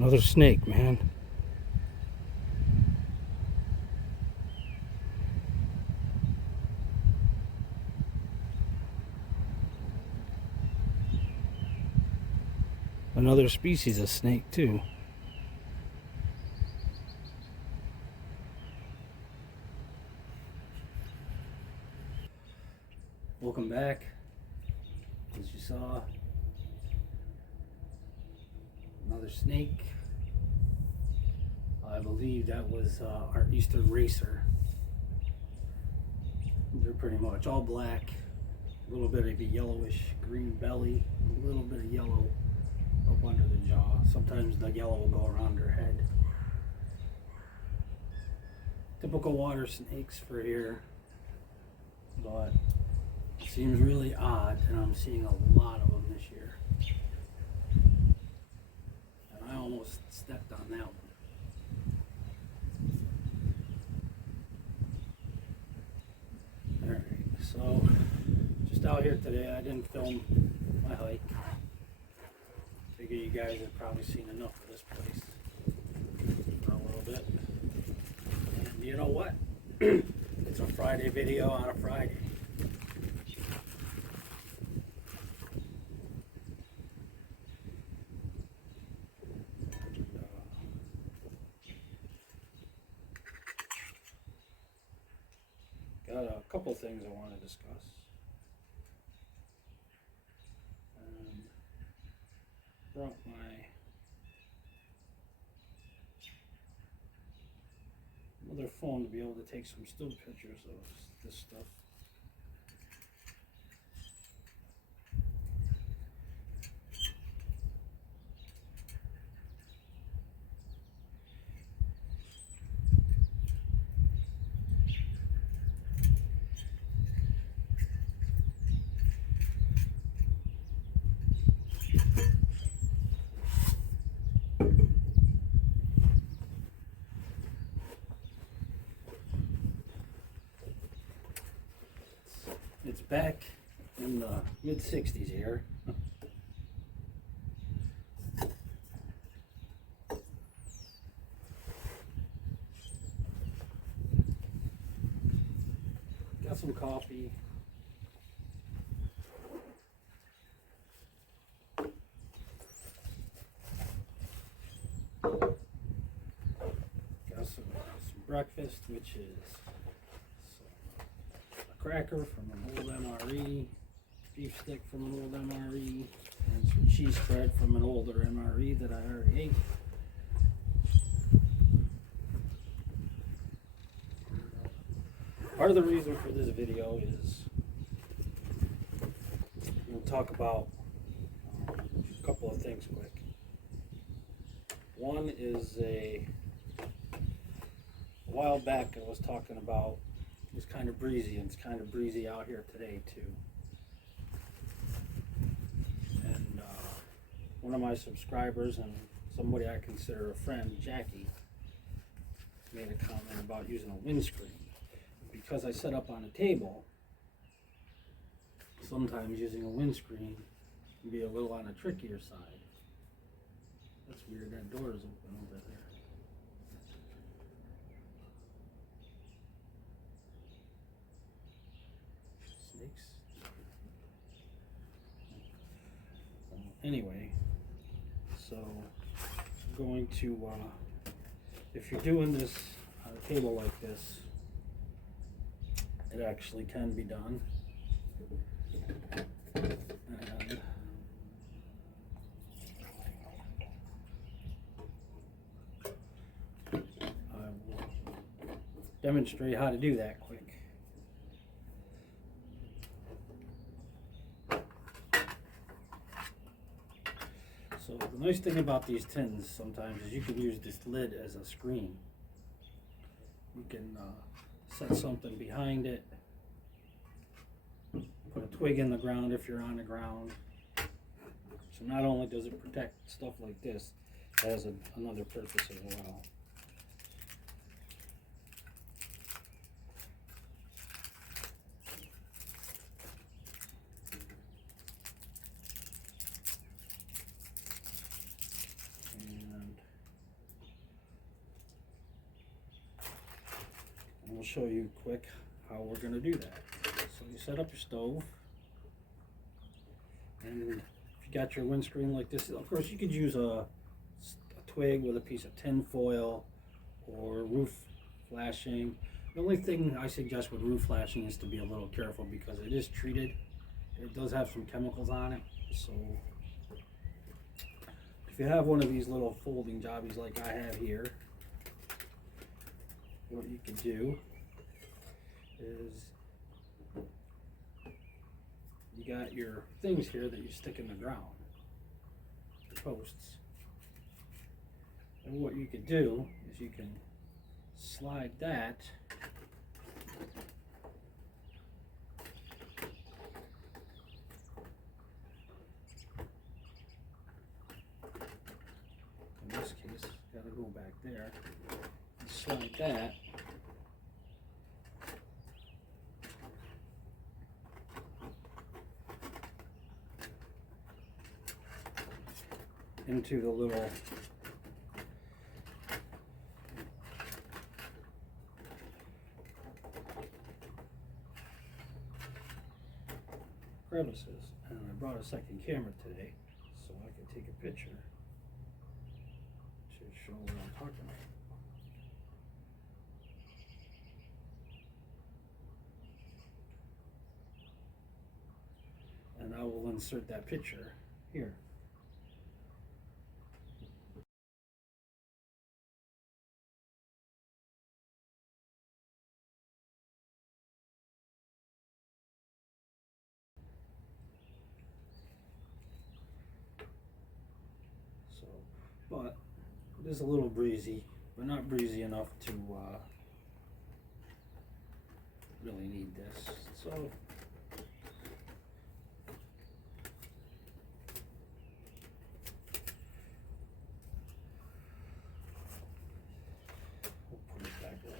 Another snake, man. Another species of snake, too. Welcome back. As you saw, another snake. I believe that was our eastern racer. They're pretty much all black, a little bit of a yellowish green belly, a little bit of yellow up under the jaw. Sometimes the yellow will go around their head. Typical water snakes for here, but it seems really odd, and I'm seeing a lot of them this year. And I almost stepped on that one. Alright, so just out here today. I didn't film my hike. Figure you guys have probably seen enough of this place for a little bit. And you know what? It's a Friday video on a Friday. Got a couple things I want to discuss. Brought my other phone to be able to take some still pictures of this stuff. It's back in the mid-60s here. Got some coffee. Got some breakfast, which is cracker from an old MRE, beef stick from an old MRE, and some cheese spread from an older MRE that I already ate. Part of the reason for this video is we'll talk about a couple of things quick. One is a while back I was talking about it was kind of breezy, and it's kind of breezy out here today too. And one of my subscribers and somebody I consider a friend, Jackie, made a comment about using a windscreen. Because I set up on a table, sometimes using a windscreen can be a little on the trickier side. That's weird, that door is open over there. Anyway, so I'm going to, if you're doing this on a table like this, it actually can be done. And I will demonstrate how to do that quick. So the nice thing about these tins sometimes is you can use this lid as a screen. You can set something behind it, put a twig in the ground if you're on the ground. So not only does it protect stuff like this, it has another purpose as well. we'll show you quick how we're going to do that. So you set up your stove, and if you got your windscreen like this, of course you could use a twig with a piece of tin foil or roof flashing. The only thing I suggest with roof flashing is to be a little careful because it is treated. It does have some chemicals on it. So if you have one of these little folding jobbies like I have here, what you could do is you got your things here that you stick in the ground, the posts. And what you could do is you can slide that in this case, got to go back there and slide that into the little crevices. And I brought a second camera today so I can take a picture to show what I'm talking about. And I will insert that picture here. So, but it is a little breezy, but not breezy enough to really need this. So we'll put it back away.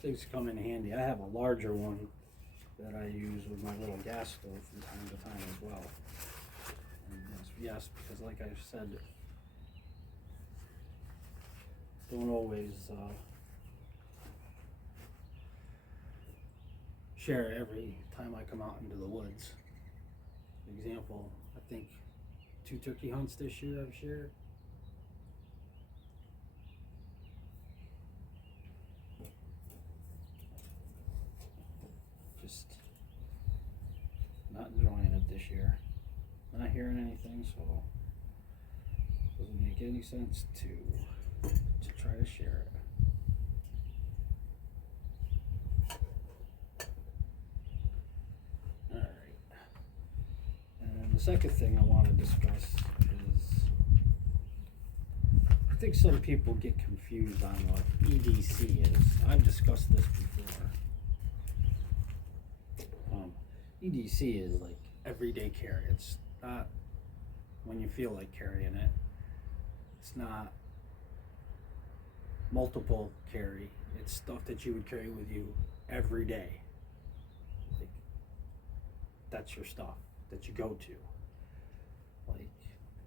Things come in handy. I have a larger one that I use with my little gas stove from time to time as well. And yes, because like I said, don't always share every time I come out into the woods. For example, I think 2 turkey hunts this year I've shared. Just not enjoying it this year. Not hearing anything, so it doesn't make any sense to try to share it. Alright. And the second thing I want to discuss is I think some people get confused on what EDC is. I've discussed this before. EDC is like everyday carry. It's not when you feel like carrying it. It's not multiple carry. It's stuff that you would carry with you every day. Like, that's your stuff that you go to. Like,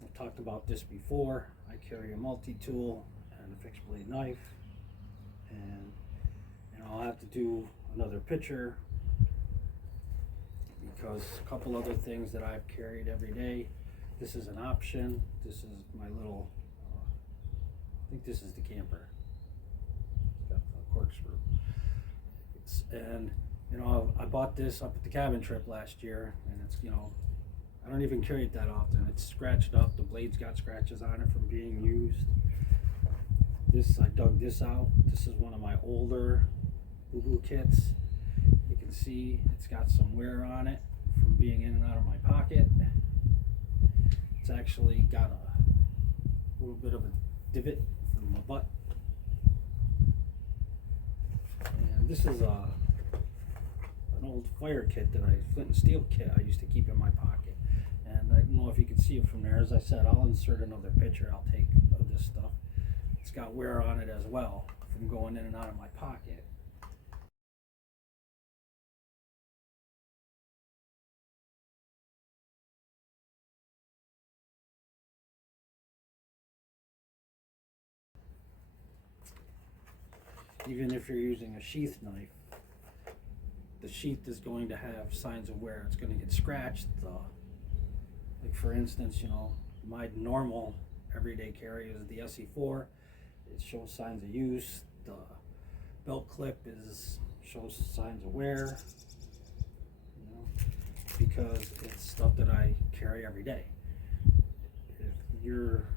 I've talked about this before. I carry a multi-tool and a fixed blade knife, and I'll have to do another picture because a couple other things that I've carried every day. This is an option. This is my little, I think this is the camper. It's got a corkscrew. And I bought this up at the cabin trip last year, and it's, I don't even carry it that often. It's scratched up. The blade's got scratches on it from being used. I dug this out. This is one of my older boo-boo kits. You can see it's got some wear on it from being in and out of my pocket. It's actually got a little bit of a divot from the butt. And this is an old fire kit flint and steel kit I used to keep in my pocket. And I don't know if you can see it from there. As I said, I'll insert another picture I'll take of this stuff. It's got wear on it as well from going in and out of my pocket. Even if you're using a sheath knife, the sheath is going to have signs of wear. It's going to get scratched. Like for instance, you know, my normal everyday carry is the SE4. It shows signs of use. The belt clip shows signs of wear. You know, because it's stuff that I carry every day. If you're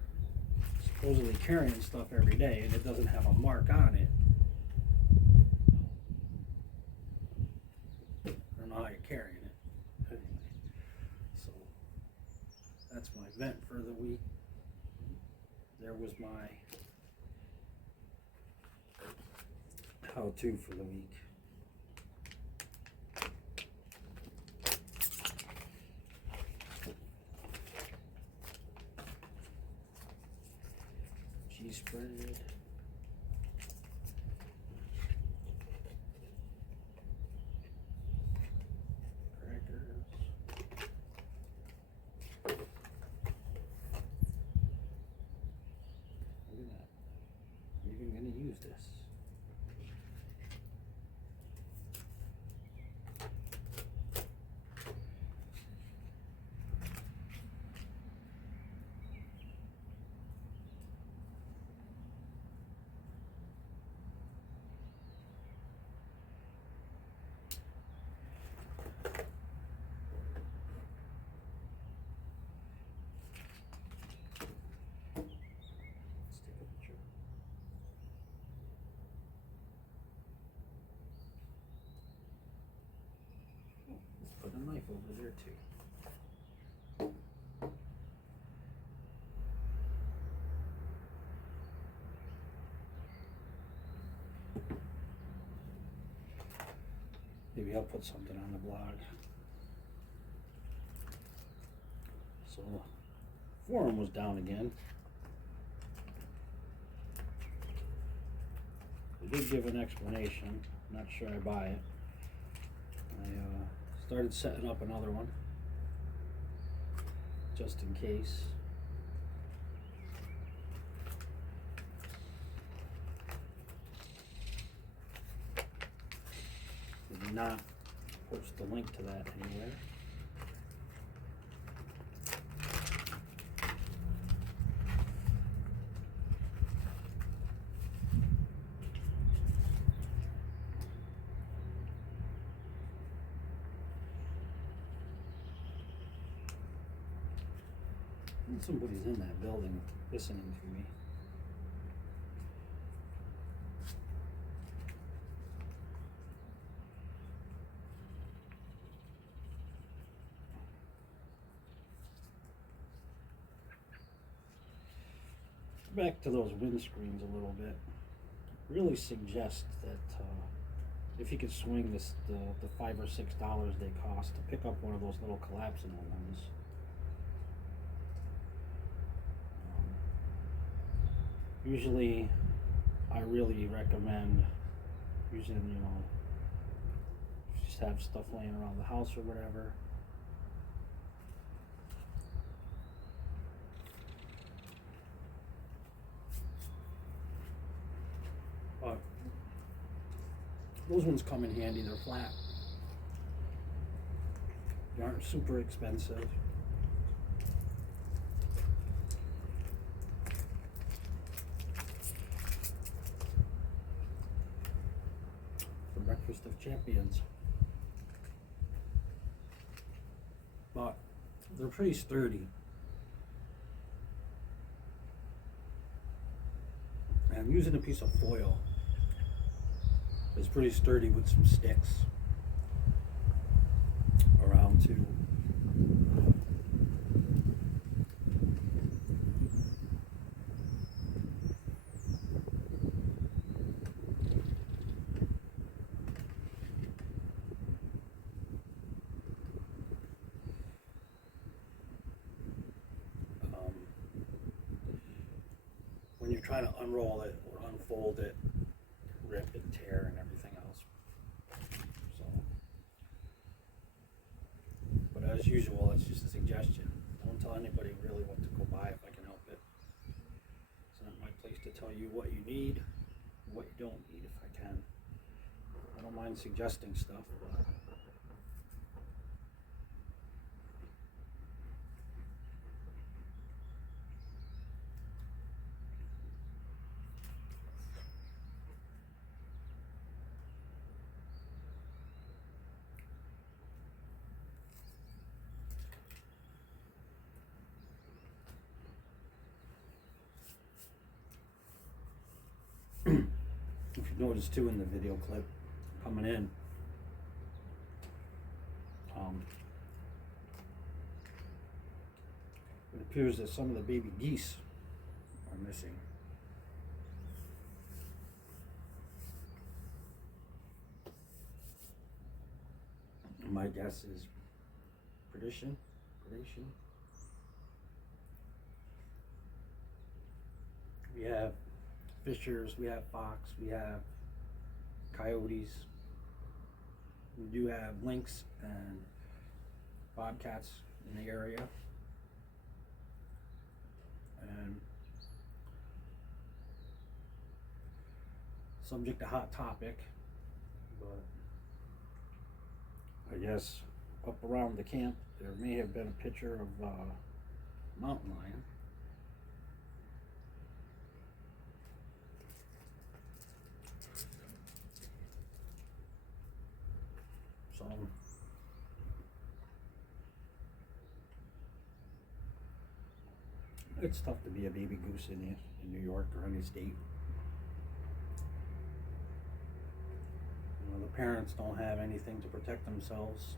supposedly carrying stuff every day and it doesn't have a mark on it, how you're carrying it anyway. So that's my vent for the week. There was my how-to for the week. Cheese spread. Use this. Put a knife over there too. Maybe I'll put something on the blog. So forum was down again. They did give an explanation. I'm not sure I buy it. I started setting up another one just in case. Did not post the link to that anywhere. Somebody's in that building listening to me. Back to those windscreens a little bit. Really suggest that if you could swing the $5 or $6 they cost to pick up one of those little collapsible ones. Usually, I really recommend using, you know, just have stuff laying around the house or whatever. But those ones come in handy. They're flat. They aren't super expensive. Breakfast of Champions. But they're pretty sturdy. And I'm using a piece of foil. It's pretty sturdy with some sticks around too. try to unroll it or unfold it, rip and tear and everything else. So, but as usual, it's just a suggestion. Don't tell anybody really what to go buy if I can help it. It's not my place to tell you what you need, what you don't need if I can. I don't mind suggesting stuff, but if you notice too in the video clip coming in, it appears that some of the baby geese are missing. My guess is predation. We have fishers, we have fox, we have coyotes. We do have lynx and bobcats in the area. And subject to hot topic, but I guess up around the camp there may have been a picture of a mountain lion. So it's tough to be a baby goose in New York or any state. You know, the parents don't have anything to protect themselves,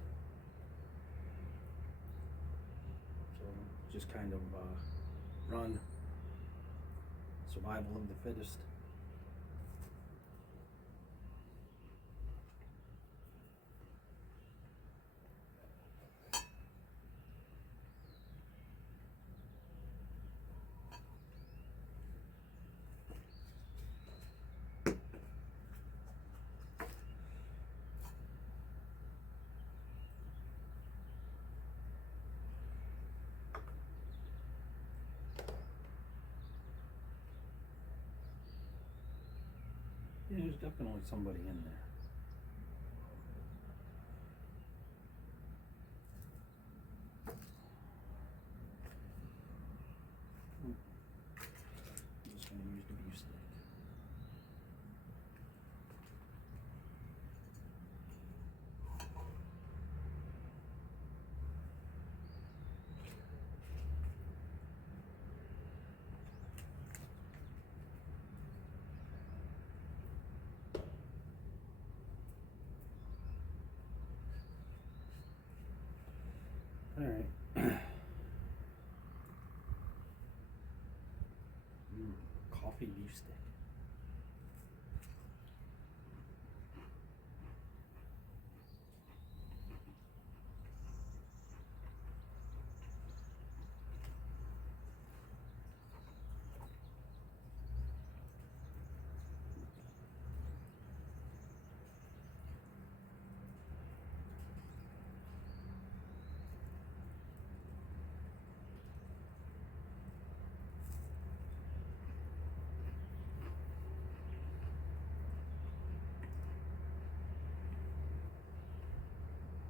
so just kind of run survival of the fittest. Yeah, there's definitely somebody in there. I'm just going to use the beef stick. All right. Coffee beef stick.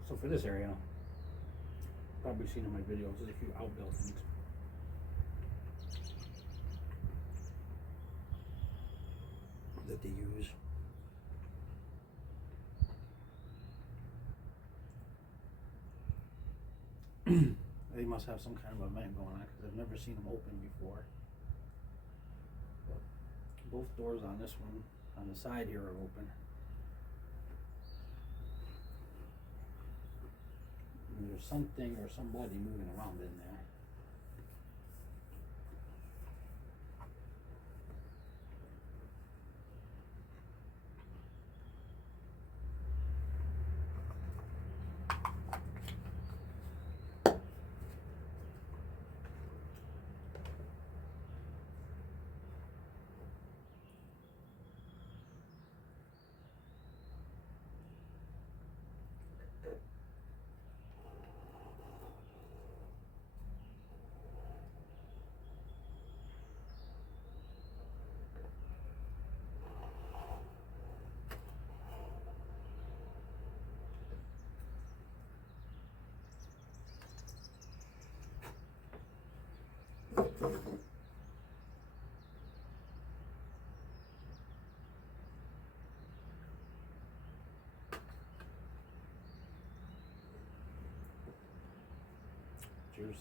So for this area, probably seen in my videos, there's a few outbuildings. That they use. They must have some kind of event going on because I've never seen them open before. But both doors on this one, on the side here, are open. And there's something or somebody moving around in there. pictures.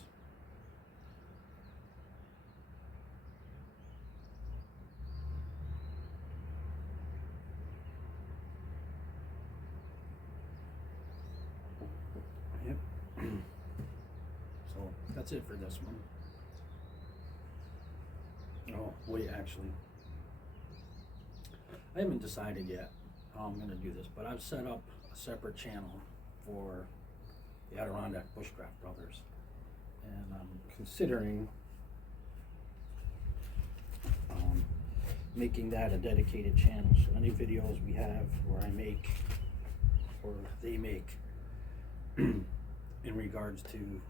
Yep. So that's it for this one. Oh, wait, actually, I haven't decided yet how I'm going to do this, but I've set up a separate channel for the Adirondack Bushcraft Brothers, and I'm considering making that a dedicated channel. So any videos we have where I make or they make in regards to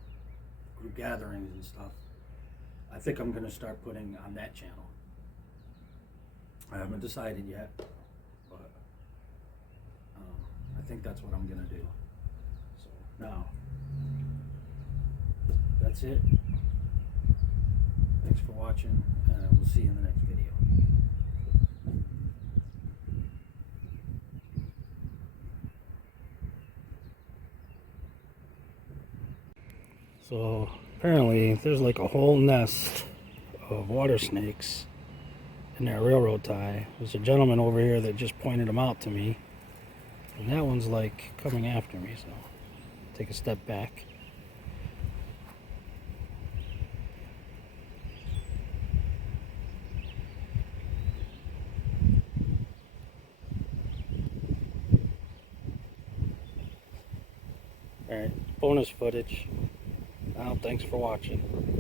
group gatherings and stuff, I think I'm going to start putting on that channel. I haven't decided yet, but I think that's what I'm going to do. So now, that's it. Thanks for watching, and we'll see you in the next video. So apparently there's like a whole nest of water snakes in that railroad tie. There's a gentleman over here that just pointed them out to me, and that one's like coming after me, so take a step back. Alright, bonus footage. Now, thanks for watching.